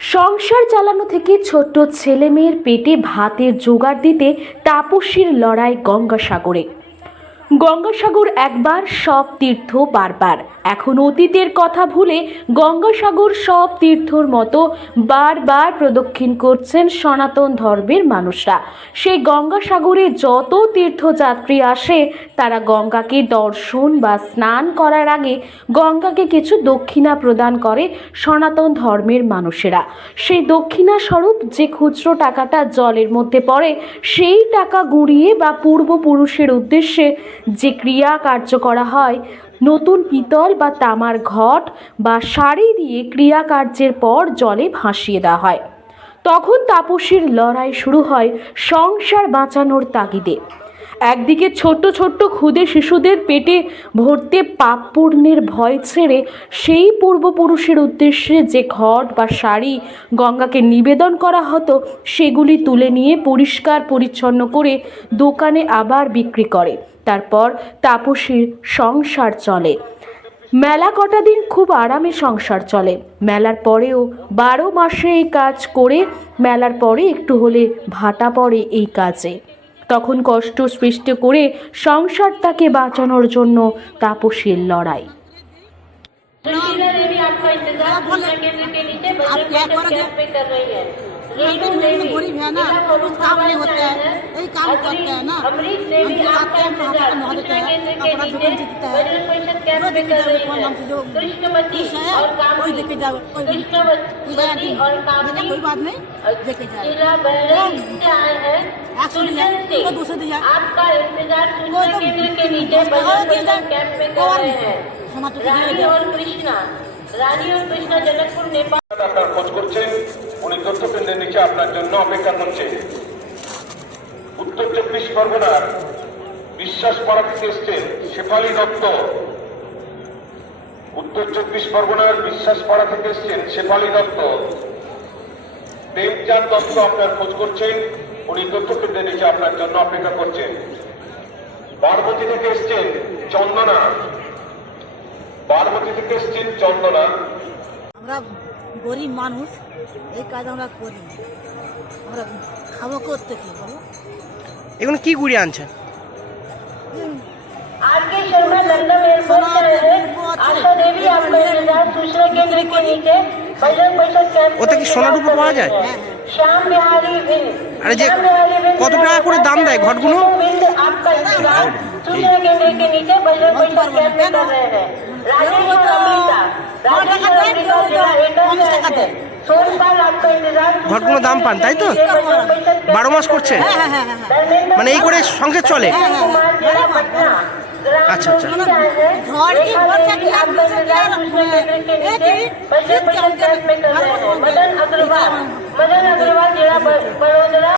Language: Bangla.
সংসার চালানো থেকে ছোট্ট ছেলে মেয়ের পেটে ভাতের জোগাড় দিতে তাপসীর লড়াই গঙ্গাসাগরে। গঙ্গাসাগর একবার, সব তীর্থ বারবার। এখন অতীতের কথা ভুলে গঙ্গাসাগর সব তীর্থর মতো বারবার প্রদক্ষিণ করছেন সনাতন ধর্মের মানুষরা। সেই গঙ্গাসাগরে যত তীর্থযাত্রী আসে তারা গঙ্গাকে দর্শন বা স্নান করার আগে গঙ্গাকে কিছু দক্ষিণা প্রদান করে সনাতন ধর্মের মানুষেরা। সেই দক্ষিণা স্বরূপ যে খুচরো টাকাটা জলের মধ্যে পড়ে, সেই টাকা গুঁড়িয়ে বা পূর্বপুরুষের উদ্দেশ্যে যে ক্রিয়া কার্য করা হয়, নতুন পিতল বা তামার ঘট বা শাড়ি দিয়ে ক্রিয়া কার্যের পর জলে ভাসিয়ে দেওয়া হয়। তখন তাপসীর লড়াই শুরু হয় সংসার বাঁচানোর তাগিদে। একদিকে ছোট্ট ছোট্ট ক্ষুদে শিশুদের পেটে ভরতে পাপ পুণ্যের ভয় ছেড়ে সেই পূর্বপুরুষের উদ্দেশ্যে যে ঘট বা শাড়ি গঙ্গাকে নিবেদন করা হতো, সেগুলি তুলে নিয়ে পরিষ্কার পরিচ্ছন্ন করে দোকানে আবার বিক্রি করে। তারপর তাপসীর সংসার চলে। মেলা কটা দিন খুব আরামে সংসার চলে। মেলার পরেও 12 মাসে এই কাজ করে মেলার পরে একটু হলে ভাটা পড়ে এই কাজে। তখন কষ্ট সৃষ্টি করে সংসারটাকে বাঁচানোর জন্য তাপসীর লড়াই। गरीब है ना, कुछ काम नहीं होते हैं, यही काम करते हैं ना। हम जो आते हैं वहाँ पर नहा लेते हैं, अपना दुकान जीतते हैं, जो देखे जाओ कौन नाम से जो खुश है कोई देखे जाओ, कोई कोई बात नहीं देखे जाओ। एक्चुअली है तो दूसरे दिया आपका इंतजार के नीचे रानी और कृष्णा जनकपुर नेपाल আপনার খোঁজ করছেন, উনি তথ্য কেন্দ্রের নিচে আপনার জন্য অপেক্ষা করছে। উত্তর 24 পরগনার বিশ্বাস পাড়া থেকে এসছেন শেফালী দত্ত। উত্তর 24 পরগনার বিশ্বাস পাড়া থেকে এসছেন শেফালী দত্ত। প্রেমচাঁদ দত্ত আপনার খোঁজ করছেন, উনি তথ্য কেন্দ্রের নিচে আপনার জন্য অপেক্ষা করছেন। বারমতি থেকে এসছেন চন্দনা। বারমতি থেকে এসছেন চন্দনা। আমরা গরিব মানুষ, এই কাজ আমরা করি, আমরা খাবো করতে কি বলো। এগুলো কি ঘুরিয়ে আনছেন? आरके शर्मा लंदन एयरपोर्ट से रहे आशा देवी आपका इंतजार सूचना केंद्र के नीचे बजरंग परिषद कैंप। ওতে কি সোনা রূপা পাওয়া যায়? श्याम बिहारी विन। আরে যে কত টাকা করে দাম দেয় ঘটগুলো? आपका इंतजार सूचना केंद्र के नीचे बजरंग परिषद कैंप में कर रहे हैं। राजेश और अमृता, राजेश और अमृता जिला एटा से आए हैं। 16 साल आपका इंतजार। ঘটগুলো দাম পান তাই তো? 12 মাস করছে? মানে এই করে সংসার চলে? আচ্ছা আচ্ছা। ঝড় কি বর্ষা কি आप मदन अग्रवाल जिला बड़ोदरा।